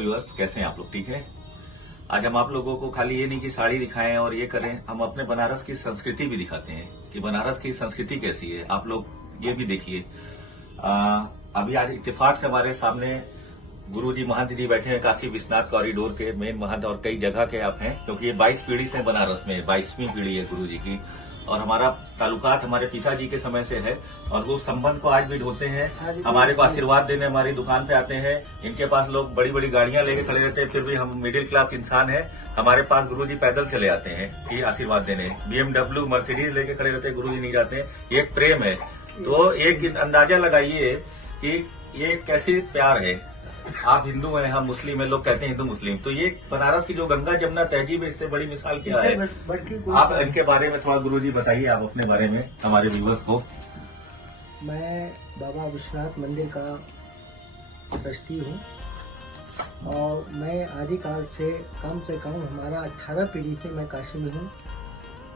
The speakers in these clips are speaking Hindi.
व्यूअर्स, कैसे हैं आप लोग? ठीक है। आज हम आप लोगों को खाली ये नहीं कि साड़ी दिखाएं और ये करें, हम अपने बनारस की संस्कृति भी दिखाते हैं कि बनारस की संस्कृति कैसी है। आप लोग ये भी देखिए। अभी आज इत्तेफाक से हमारे सामने गुरुजी महंत जी बैठे हैं काशी विश्वनाथ कॉरिडोर के मेन महंत, और कई जगह के आप हैं, क्योंकि ये 22 पीढ़ी से बनारस में 22वीं पीढ़ी है गुरुजी की, और हमारा ताल्लुकात हमारे पिताजी के समय से है और वो संबंध को आज भी ढोते हैं। हमारे को आशीर्वाद देने हमारी दुकान पे आते हैं। इनके पास लोग बड़ी बड़ी गाड़ियां लेके खड़े रहते हैं, फिर भी हम मिडिल क्लास इंसान हैं, हमारे पास गुरुजी पैदल चले आते हैं कि आशीर्वाद देने। BMW मर्सिडीज लेके खड़े रहते हैं, गुरुजी नहीं जाते हैं। ये एक प्रेम है। तो एक अंदाजा लगाइए कि ये कैसी प्यार है। आप हिंदू हैं, हम मुस्लिम हैं, लोग कहते हैं हिंदू मुस्लिम, तो ये बनारस की जो गंगा जमुना तहजीब है, इससे बड़ी मिसाल क्या है। आप इनके बारे में थोड़ा गुरुजी बताइए, आप अपने बारे में हमारे व्यूअर्स को। मैं बाबा विश्वनाथ मंदिर का ट्रस्टी हूँ और मैं आदिकाल से कम हमारा 18 पीढ़ी से मैं काशी में हूँ।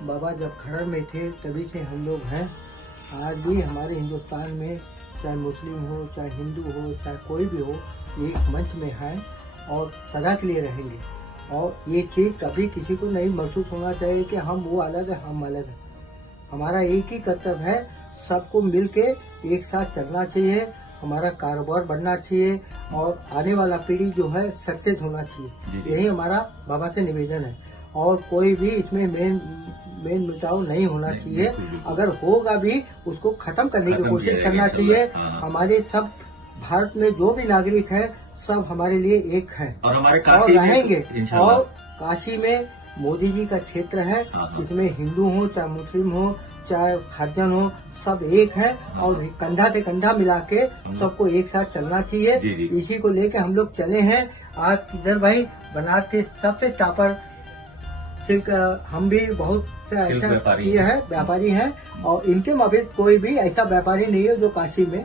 बाबा जब खड़र में थे तभी से हम लोग हैं। आज भी हमारे हिंदुस्तान में चाहे मुस्लिम हो, चाहे हिंदू हो, चाहे कोई भी हो, एक मंच में हैं और सदा के लिए रहेंगे। और ये चीज़ कभी किसी को नहीं महसूस होना चाहिए कि हम वो अलग है, हम अलग है। हमारा एक ही कर्तव्य है, सबको मिलके एक साथ चलना चाहिए, हमारा कारोबार बढ़ना चाहिए और आने वाला पीढ़ी जो है सक्सेस होना चाहिए। यही हमारा बाबा से निवेदन है और कोई भी इसमें मेन मिटाव नहीं होना चाहिए। अगर होगा भी उसको खत्म करने की कोशिश करना चाहिए। हमारे सब भारत में जो भी नागरिक है सब हमारे लिए एक है और हमारे काशी और रहेंगे। और काशी में मोदी जी का क्षेत्र है, इसमें हिंदू हो चाहे मुस्लिम हो चाहे हरिजन हो, सब एक है और कंधा से कंधा मिला के सबको एक साथ चलना चाहिए। इसी को लेके हम लोग चले हैं। आज किधर भाई बनारस के सबसे टॉपर सिल्क, हम भी बहुत से अच्छा ये है व्यापारी हैं और इनके मुताबिक कोई भी ऐसा व्यापारी नहीं है जो काशी में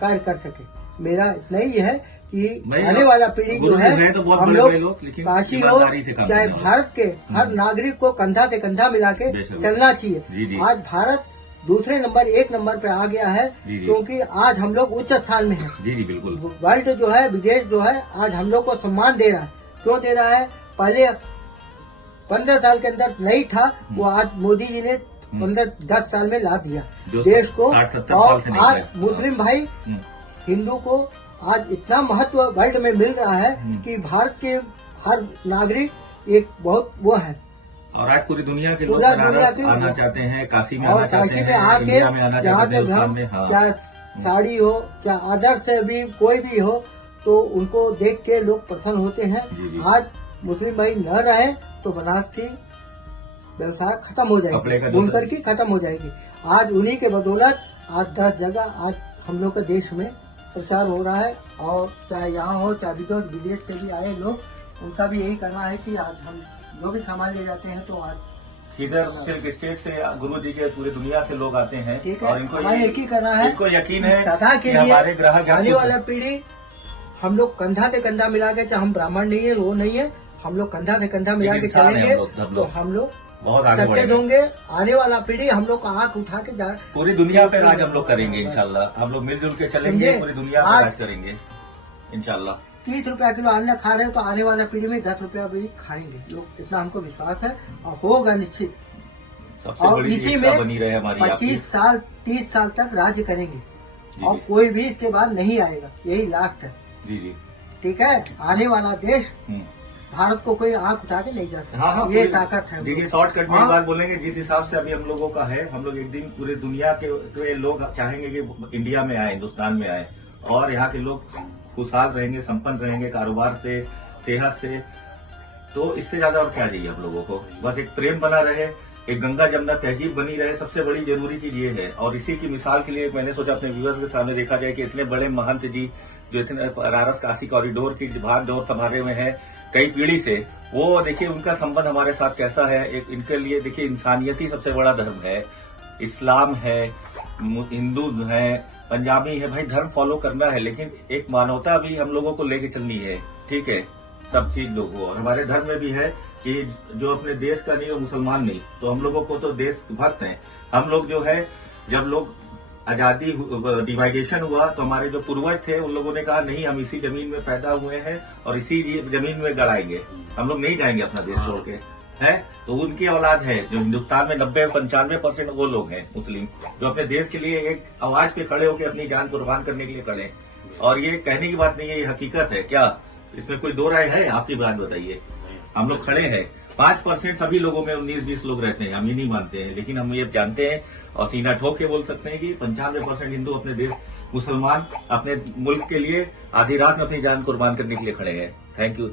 कार्य कर सके। मेरा इतना ही है कि आने वाला पीढ़ी जो है तो हम लोग काशी हो चाहे भारत के हर नागरिक को कंधा से कंधा मिला के चलना चाहिए। आज भारत दूसरे नंबर 1 नंबर पे आ गया है क्योंकि आज हम लोग उच्च स्थान में हैं। जी बिल्कुल। वर्ल्ड जो है, विदेश जो है आज हम लोग को सम्मान दे रहा है। क्यों दे रहा है? पहले 15 साल के अंदर नहीं था, वो आज मोदी जी ने 10 साल में ला दिया देश को। और आज मुस्लिम भाई हिंदू को आज इतना महत्व वर्ल्ड में मिल रहा है कि भारत के हर नागरिक एक बहुत वो है। और आज पूरी दुनिया के लोग आना चाहते हैं, काशी में आना चाहते हैं, आके चाहे साड़ी हो चाहे अदर से भी कोई भी हो, तो उनको देख के लोग प्रसन्न होते हैं। आज मुस्लिम भाई न रहे तो बनारस की व्यवसाय खत्म हो जाएगी, बुनकर की खत्म हो जाएगी। आज उन्हीं के बदौलत आज 10 जगह आज हम लोग के देश में प्रचार हो रहा है। और चाहे यहाँ हो चाहे विदेश से भी आए लोग, उनका भी यही करना है कि आज हम जो भी सामान ले जाते हैं तो आज इधर सिल्क स्टेट से गुरु जी के पूरी दुनिया से लोग आते हैं और इनको एक ही करना है, इनको यकीन है सदा के लिए हमारे ग्राहक आने वाला पीढ़ी हम लोग कंधा से कंधा मिला के, चाहे हम ब्राह्मण नहीं है वो नहीं है, हम लोग कंधा से कंधा मिला के चलेंगे तो हम लोग बहुत आगे सक्सेस होंगे। आने वाला पीढ़ी हम लोग आंख उठा के पूरी दुनिया पे राज हम लोग करेंगे इंशाल्लाह। हम लोग मिलजुल के चलेंगे, पूरी दुनिया पे राज करेंगे इंशाल्लाह। 30 रुपया किलो अन्न खा रहे हैं तो आने वाला पीढ़ी में 10 रुपया भी खाएंगे लोग, इतना हमको विश्वास है और होगा निश्चित। और इसी में बनी रहे हमारी 25 साल 30 साल तक राज्य करेंगे और कोई भी इसके बाद नहीं आएगा, यही लास्ट है। जी ठीक है। आने वाला देश भारत को कोई आंख उठा के नहीं जा सकता। ये ताकत है। देखिए शॉर्टकट में बात बोलेंगे, जिस हिसाब से अभी हम लोगों का है, हम लोग एक दिन पूरे दुनिया के लोग चाहेंगे कि इंडिया में आए, हिंदुस्तान में आए और यहाँ के लोग खुशहाल रहेंगे, संपन्न रहेंगे कारोबार से, सेहत से। तो इससे ज्यादा और क्या चाहिए हम लोगों को? बस एक प्रेम बना रहे, एक गंगा जमुना तहजीब बनी रहे, सबसे बड़ी जरूरी चीज ये है। और इसी की मिसाल के लिए मैंने सोचा अपने व्यूअर्स के सामने देखा जाए कि इतने बड़े महंत जी जो इतने बनारस काशी कॉरिडोर की भाग दौड़ संभाले हुए हैं कई पीढ़ी से, वो देखिए उनका संबंध हमारे साथ कैसा है। एक इनके लिए देखिए इंसानियत ही सबसे बड़ा धर्म है, इस्लाम है, हिंदू है, पंजाबी है। भाई धर्म फॉलो करना है, लेकिन एक मानवता भी हम लोगों को लेके चलनी है। ठीक है, सब चीज लोगों और हमारे धर्म में भी है कि जो अपने देश का नहीं वो मुसलमान नहीं, तो हम लोगों को तो देश भक्त हैं हम लोग। जो है जब लोग आजादी डिवाइडेशन हुआ तो हमारे जो पूर्वज थे उन लोगों ने कहा नहीं, हम इसी जमीन में पैदा हुए हैं और इसी जमीन में गड़ाएंगे, हम लोग नहीं जाएंगे अपना देश छोड़ के, है। तो उनकी औलाद है जो हिंदुस्तान में 90-95% वो लोग हैं मुस्लिम, जो अपने देश के लिए एक आवाज पे खड़े होकर अपनी जान कुर्बान करने के लिए खड़े हैं। और ये कहने की बात नहीं है, ये हकीकत है। क्या इसमें कोई दो राय है? आपकी बात बताइए। हम लोग खड़े हैं। 5% सभी लोगों में 19-20 लोग रहते हैं, हम ये नहीं मानते हैं, लेकिन हम ये जानते हैं और सीना ठोक के बोल सकते हैं कि 95% हिंदू अपने देश, मुसलमान अपने मुल्क के लिए आधी रात में अपनी जान कुर्बान करने के लिए खड़े हैं। Thank you.